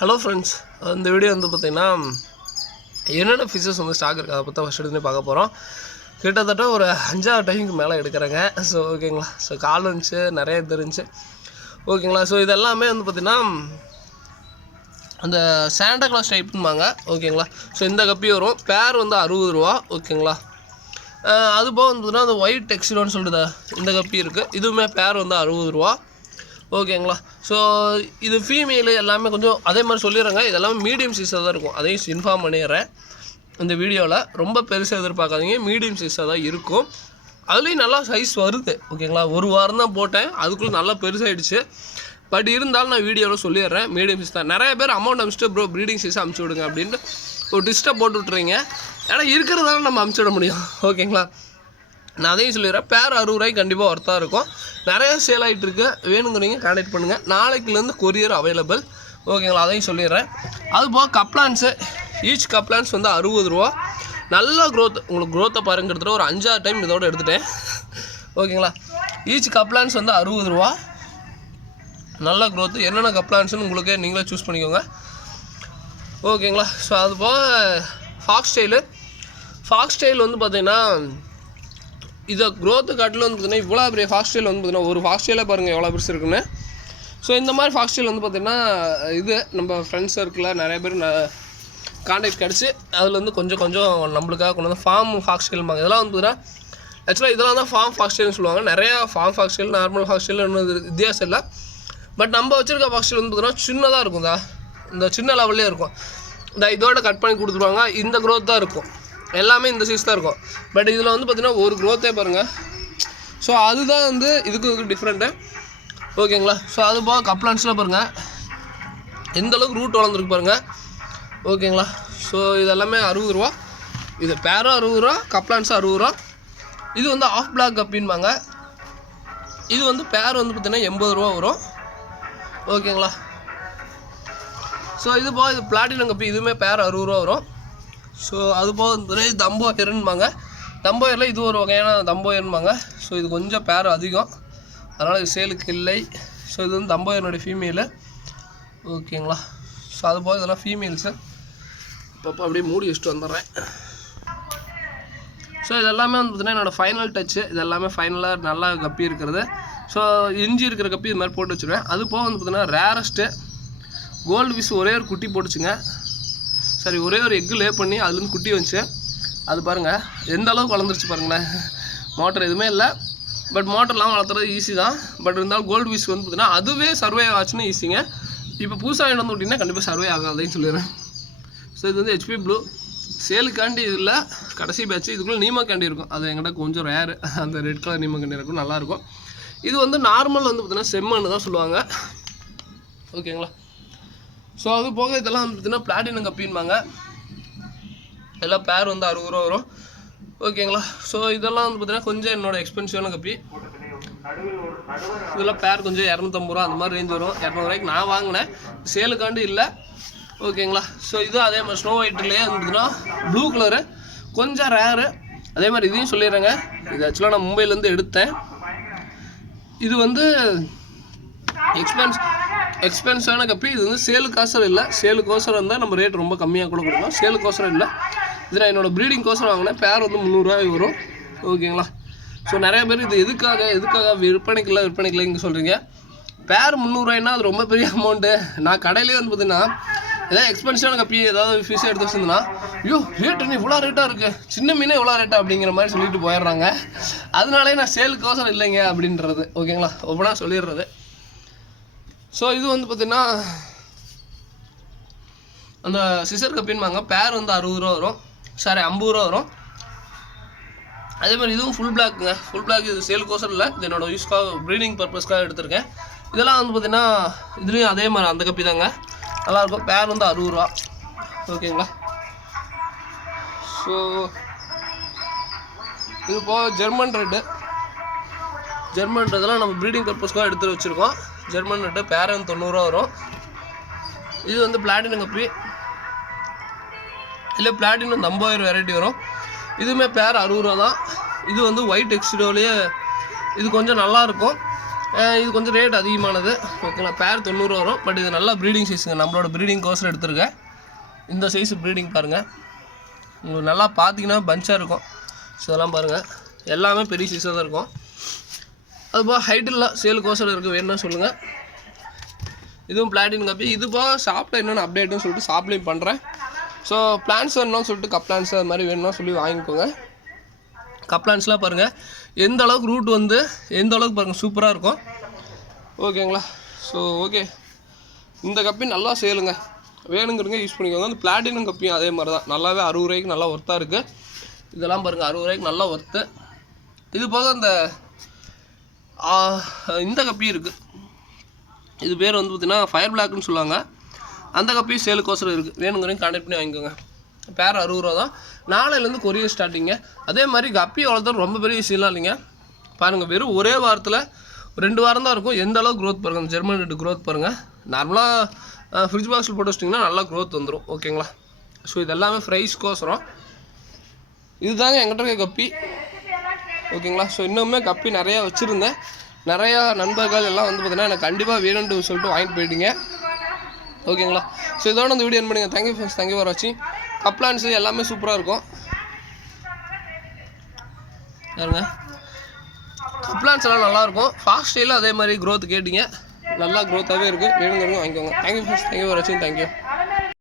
Hello friends, இந்த video வந்து பார்த்திங்கன்னா என்னென்ன ஃபிஷஸ் வந்து ஸ்டாக் இருக்குது அதை பற்றி ஃபஸ்ட் எடுத்துன்னு பார்க்க போகிறோம். கிட்டத்தட்ட ஒரு 5-6 டைமுக்கு மேலே எடுக்கிறேங்க. ஸோ ஓகேங்களா. ஸோ கால் வந்துச்சு, நிறைய தெரிஞ்சு ஓகேங்களா. ஸோ இதெல்லாமே வந்து பார்த்திங்கன்னா அந்த சாண்டா கிளாஸ் டைப்புமாங்க. ஓகேங்களா. ஸோ இந்த கப்பி வரும், பேர் வந்து 60 ரூபா. ஓகேங்களா. அதுபோக வந்து பார்த்திங்கன்னா அந்த ஒயிட் டெக்ஸ்டோன்னு சொல்லிட்டு இந்த கப்பி இருக்குது, இதுவுமே பேர் வந்து 60 ரூபா. ஓகேங்களா. ஸோ இது ஃபீமேலு எல்லாமே கொஞ்சம் அதே மாதிரி சொல்லிடுறேங்க. இதெல்லாமே மீடியம் சைஸாக தான் இருக்கும், அதையும் இன்ஃபார்ம் பண்ணிடுறேன் இந்த வீடியோவில். ரொம்ப பெருசாக எதிர்பார்க்காதீங்க, மீடியம் சைஸாக தான் இருக்கும். அதுலேயும் நல்லா சைஸ் வருது. ஓகேங்களா. ஒரு வாரம் தான் போட்டேன், அதுக்குள்ளே நல்லா பெருசாகிடுச்சு. பட் இருந்தாலும் நான் வீடியோவில் சொல்லிடுறேன் மீடியம் சைஸ் தான். நிறைய பேர் அமௌண்ட் அனுப்பிச்சிட்டு ப்ரோ ப்ரீடிங் சைஸ் அனுப்பிச்சி விடுங்க அப்படின்ட்டு ஒரு டிஸ்டர்ப் போட்டு விட்றீங்க. ஏன்னா இருக்கிறதால நம்ம அனுப்பிச்சி விட முடியும். ஓகேங்களா. நான் அதையும் சொல்லிடுறேன். பேர் 60 ரூபாய்க்கு கண்டிப்பாக ஒர்த்தாக இருக்கும். நிறைய சேல் ஆகிட்டு இருக்குது, வேணுங்கிறீங்க கான்டாக்ட் பண்ணுங்கள். நாளைக்குலேருந்து கொரியர் அவைலபிள். ஓகேங்களா. அதையும் சொல்லிடுறேன். அதுபோக கப்லான்ஸு, ஈச் கப்லான்ஸ் வந்து 60 ரூபா. நல்ல க்ரோத், உங்களுக்கு க்ரோத்தை பாருங்கிறதுல ஒரு 5-6 டைம் இதோடு எடுத்துட்டேன். ஓகேங்களா. ஈச் கப்லான்ஸ் வந்து 60 ரூபா. நல்ல க்ரோத்து. என்னென்ன கப்லான்ஸ்னு உங்களுக்கு நீங்களே சூஸ் பண்ணிக்கோங்க. ஓகேங்களா. ஸோ அதுபோக ஃபாக்ஸ் ஸ்டைல் வந்து பார்த்திங்கன்னா இதை க்ரோத்து காட்டில் வந்து பார்த்திங்கன்னா இவ்வளோ பெரிய ஃபாக்ஸ் ஸ்டைல் வந்து பார்த்திங்கன்னா ஒரு ஃபாக்ஸ் ஸ்டைலே பாருங்கள் எவ்வளோ பெருசு இருக்குன்னு. ஸோ இந்த மாதிரி ஃபாக்ஸ் ஸ்டைல் வந்து பார்த்திங்கன்னா இது நம்ம ஃப்ரெண்ட்ஸ் சர்க்கிளில் நிறைய பேர் கான்டாக்ட் கிடச்சி அதில் வந்து கொஞ்சம் நம்மளுக்காக கொண்டு வந்து ஃபார்ம் ஃபாக்ஸ் ஸ்டைல்பாங்க. இதெல்லாம் வந்து பார்த்திங்கன்னா ஆக்சுவலாக இதெல்லாம் தான் ஃபார்ம் ஃபாக்ஸ் ஸ்டைல்னு சொல்லுவாங்க. நிறையா form fox style, normal fox style இன்னும் வித்தியாசம் இல்லை. பட் நம்ம வச்சுருக்க ஃபாக்ஸ் ஸ்டைல் வந்து பார்த்திங்கன்னா சின்னதாக இருக்கும், இந்த சின்ன லெவல்லே இருக்கும். இதோட கட் பண்ணி கொடுத்துருவாங்க. இந்த க்ரோத் தான் இருக்கும், எல்லாமே இந்த சைஸ் தான் இருக்கும். பட் இதில் வந்து பார்த்திங்கன்னா ஒரு க்ரோத்தே பாருங்கள். ஸோ அதுதான் வந்து இதுக்கு டிஃப்ரெண்ட்டு. ஓகேங்களா. ஸோ அது போக கப்லான்ஸ்லாம் பாருங்கள் எந்தளவுக்கு ரூட் வளர்ந்துருக்கு பாருங்கள். ஓகேங்களா. ஸோ இதெல்லாமே 60 ரூபா. இது பேரும் 60 ரூபா, கப்லான்ஸும் 60 ரூபா. இது வந்து ஆஃப் பிளாக் கப்பின்பாங்க. இது வந்து பேர் வந்து பார்த்திங்கன்னா 80 ரூபா வரும். ஓகேங்களா. ஸோ இது போக இது பிளாட்டினம் கப்பி, இதுவுமே பேர் 60 ரூபா வரும். ஸோ அது போக வந்து தம்போயர்ன்பாங்க. தம்போயரில் இது ஒரு வகையான தம்போயர்ன்பாங்க. ஸோ இது கொஞ்சம் பேர் அதிகம், அதனால் இது சேலுக்கு இல்லை. ஸோ இது வந்து தம்போயர்னுடைய ஃபீமேலு. ஓகேங்களா. ஸோ அது போக இதெல்லாம் ஃபீமேல்ஸு. இப்போ அப்படியே மூடி வச்சுட்டு வந்துடுறேன். ஸோ இதெல்லாமே வந்து பார்த்திங்கன்னா என்னோடய ஃபைனல் டச்சு. இது எல்லாமே ஃபைனலாக நல்லா கப்பி இருக்கிறது. ஸோ இஞ்சி இருக்கிற கப்பி இது மாதிரி போட்டு வச்சுருவேன். அது போக வந்து பார்த்திங்கன்னா ரேரஸ்ட்டு கோல்டு ஃபிஷ் ஒரே ஒரு குட்டி போட்டுச்சுங்க. சரி, ஒரே ஒரு எக்கு லே பண்ணி அதுலேருந்து குட்டி வந்துச்சு. அது பாருங்கள் எந்த அளவுக்கு வளர்ந்துருச்சு பாருங்களேன். மோட்டர் எதுவுமே இல்லை, பட் மோட்டர்லாம் வளர்த்துறது ஈஸி தான். பட் இருந்தாலும் கோல்டு ஃபிஷ் வந்து பார்த்திங்கன்னா அதுவே சர்வே ஆச்சுன்னு ஈஸிங்க. இப்போ புதுசாக வந்து விட்டிங்கன்னா கண்டிப்பாக சர்வே ஆகாதுன்னு சொல்லிடுறேன். ஸோ இது வந்து HP ப்ளூ சேலுக்காண்டி இதில் கடைசி பேட்ச். இதுக்குள்ளே நீமா கேண்டி இருக்கும், அது என்கிட்ட கொஞ்சம் ரேரு. அந்த ரெட் கலர் நீமா கேண்டி இருக்கும், நல்லாயிருக்கும். இது வந்து நார்மல் வந்து பார்த்திங்கன்னா செம்மண்ணு தான் சொல்லுவாங்க. ஓகேங்களா. ஸோ அது போக இதெல்லாம் வந்து பார்த்திங்கன்னா பிளாட்டினம் கப்பின்பாங்க. எல்லாம் பேர் வந்து 60 ரூபா வரும். ஓகேங்களா. ஸோ இதெல்லாம் வந்து பார்த்திங்கன்னா கொஞ்சம் என்னோடய எக்ஸ்பென்சிவான கப்பி. இதெல்லாம் பேர் கொஞ்சம் 250 ரூபா அந்த மாதிரி ரேஞ்ச் வரும். 200 ரூபாய்க்கு நான் வாங்கினேன், சேலுக்காண்டு இல்லை. ஓகேங்களா. ஸோ இது அதே மாதிரி ஸ்னோ ஒயிட்லேயே வந்துன்னா ப்ளூ கலரு கொஞ்சம் ரேரு. அதே மாதிரி இதையும் சொல்லிடுறேங்க. இது ஆக்சுவலாக நான் மும்பையிலேருந்து எடுத்தேன். இது வந்து எக்ஸ்பென்சிவான கப்பி. இது வந்து சேலுக்கோசரம் இல்லை, சேலுக்கோசரம் இருந்தால் நம்ம ரேட் ரொம்ப கம்மியாக கூட கொடுக்கலாம். சேலுக்கோசரம் இல்லை, இது நான் என்னோடய ப்ரீடிங்கோசரம் வாங்கினேன். பேர் வந்து 300 ரூபாய் வரும். ஓகேங்களா. ஸோ நிறைய பேர் இது எதுக்காக விற்பனைக்கலைங்க சொல்கிறீங்க. பேர் 300 ரூபாய்னா அது ரொம்ப பெரிய அமௌண்ட்டு. நான் கடையிலே வந்து பார்த்திங்கன்னா ஏதாவது எக்ஸ்பென்சிவான கப்பி ஏதாவது ஃபிஷ் எடுத்து வச்சுருந்தேன்னா ஐயோ ரேட்டு இவ்வளோ ரேட்டாக இருக்குது, சின்ன மீனே இவ்வளோ ரேட்டாக அப்படிங்கிற மாதிரி சொல்லிட்டு போயிடுறாங்க. அதனாலே நான் சேலுக்கோசரம் இல்லைங்க அப்படின்றது. ஓகேங்களா. ஒவ்வொன்றா சொல்லிடுறது. ஸோ இது வந்து பார்த்திங்கன்னா அந்த சிசர் கப்பின்பாங்க. பேர் வந்து 60 ரூபா வரும், சாரி 50 ரூபா வரும். அதே மாதிரி இதுவும் ஃபுல் பிளாக்குங்க. ஃபுல் பிளாக் இது சேலுக்கோசரம் இல்லை, இது என்னோடய யூஸ்க்காக ப்ரீடிங் பர்பஸ்க்காக எடுத்திருக்கேன். இதெல்லாம் வந்து பார்த்திங்கன்னா இதுலேயும் அதே மாதிரி அந்த கப்பி தாங்க, நல்லாயிருக்கும். பேர் வந்து 60 ரூபா. ஓகேங்களா. ஸோ இது போக ஜெர்மன் ரெட்டெல்லாம் நம்ம ப்ரீடிங் பர்பஸ்க்காக எடுத்து வச்சுருக்கோம். ஜெர்மன் ரெட்டு பேர் வந்து 90 ரூபா வரும். இது வந்து பிளாட்டினம் கப்பி. இல்லை பிளாட்டினம் 50 வெரைட்டி வரும். இதுவுமே பேர் 60 ரூபா தான். இது வந்து ஒயிட் எக்ஸ்டோலேயே இது கொஞ்சம் நல்லாயிருக்கும். இது கொஞ்சம் ரேட் அதிகமானது ஓகேங்களா. பேர் 90 வரும். பட் இது நல்லா ப்ரீடிங் சைஸுங்க. நம்மளோட ப்ரீடிங் கோர்ஸில் எடுத்துருக்கேன். இந்த சைஸ் ப்ரீடிங் பாருங்கள். உங்களுக்கு நல்லா பார்த்தீங்கன்னா பஞ்சாக இருக்கும். ஸோ இதெல்லாம் பாருங்கள், எல்லாமே பெரிய சைஸாக தான் இருக்கும். அதுபோக ஹைட் இல்லை, சேல் கோர்ஸில் இருக்குது, வேணும்னு சொல்லுங்கள். இதுவும் பிளாட்டினம் கப்பி. இது போக ஷாப்பில் என்னென்ன அப்டேட்டுன்னு சொல்லிட்டு ஷாப்லேயும் பண்ணுறேன். ஸோ பிளான்ஸ் வேணும்னு சொல்லிட்டு கப்ளான்ஸ் அது மாதிரி வேணும்னா சொல்லி வாங்கிக்கோங்க. கப்ளான்ஸ்லாம் பாருங்கள் எந்த அளவுக்கு ரூட் வந்து எந்த அளவுக்கு பாருங்கள் சூப்பராக இருக்கும் ஓகேங்களா. ஸோ ஓகே, இந்த கப்பி நல்லா சேலுங்க, வேணுங்கிறங்க யூஸ் பண்ணிக்கோங்க. அந்த பிளாட்டினம் கப்பியும் அதே மாதிரி தான், நல்லாவே 60 ரூபாய்க்கு நல்லா ஒர்த்தாக இருக்குது. இதெல்லாம் பாருங்கள் 60 ரூபாய்க்கு நல்லா ஒர்த்து. இது போக அந்த இந்த கப்பி இருக்குது. இது பேர் வந்து பார்த்திங்கன்னா ஃபயர் பிளாக்னு சொல்லுவாங்க. அந்த கப்பியும் சேலுக்கோசரம் இருக்குது, வேணுங்கிறவங்க கான்டெக்ட் பண்ணி வாங்கிக்கோங்க. பேர் 60 ரூபா தான். நாளையிலேருந்து கொரியர் ஸ்டார்டிங்க. அதே மாதிரி கப்பி வளர்த்தா ரொம்ப பெரிய விஷயம்லாம் இல்லைங்க. பாருங்கள், வெறும் ஒரே வாரத்தில் 2 வாரம் தான் இருக்கும். எந்த அளவுக்கு க்ரோத் பாருங்கள், அந்த ஜெர்மன் ரெட்டு க்ரோத் பாருங்கள். நார்மலாக ஃப்ரிட்ஜ் பாக்ஸில் போட்டு வச்சிட்டிங்கன்னா நல்லா க்ரோத் வந்துடும் ஓகேங்களா. ஸோ இது எல்லாமே ப்ரைஸ்க்கோசரம். இதுதாங்க எங்கிட்ட இருக்க கப்பி ஓகேங்களா. ஸோ இன்னுமே கப்பி நிறையா வச்சுருந்தேன். நிறையா நண்பர்கள் எல்லாம் வந்து பார்த்தீங்கன்னா எனக்கு கண்டிப்பாக வேணும்னு சொல்லிட்டு வாங்கிட்டு போயிட்டீங்க ஓகேங்களா. ஸோ இதோட இந்த வீடியோ என் பண்ணுங்கள். தேங்க்யூ ஃப்ரெண்ட்ஸ், தேங்க்யூ ஃபார் வாட்சிங். கப்ளான்ஸு எல்லாமே சூப்பராக இருக்கும் பாருங்க. கப்ளான்ஸ் எல்லாம் நல்லாயிருக்கும். ஃபாஸ்ட் ஸ்டைலில் அதே மாதிரி க்ரோத் கேட்டிங்க, நல்லா க்ரோத்தாகவே இருக்குது, வேணுங்கிறவங்க வாங்கிக்கோங்க. தேங்க்யூ ஃப்ரெண்ட்ஸ், தேங்க்யூ ஃபார் வாட்சிங், தேங்க்யூ.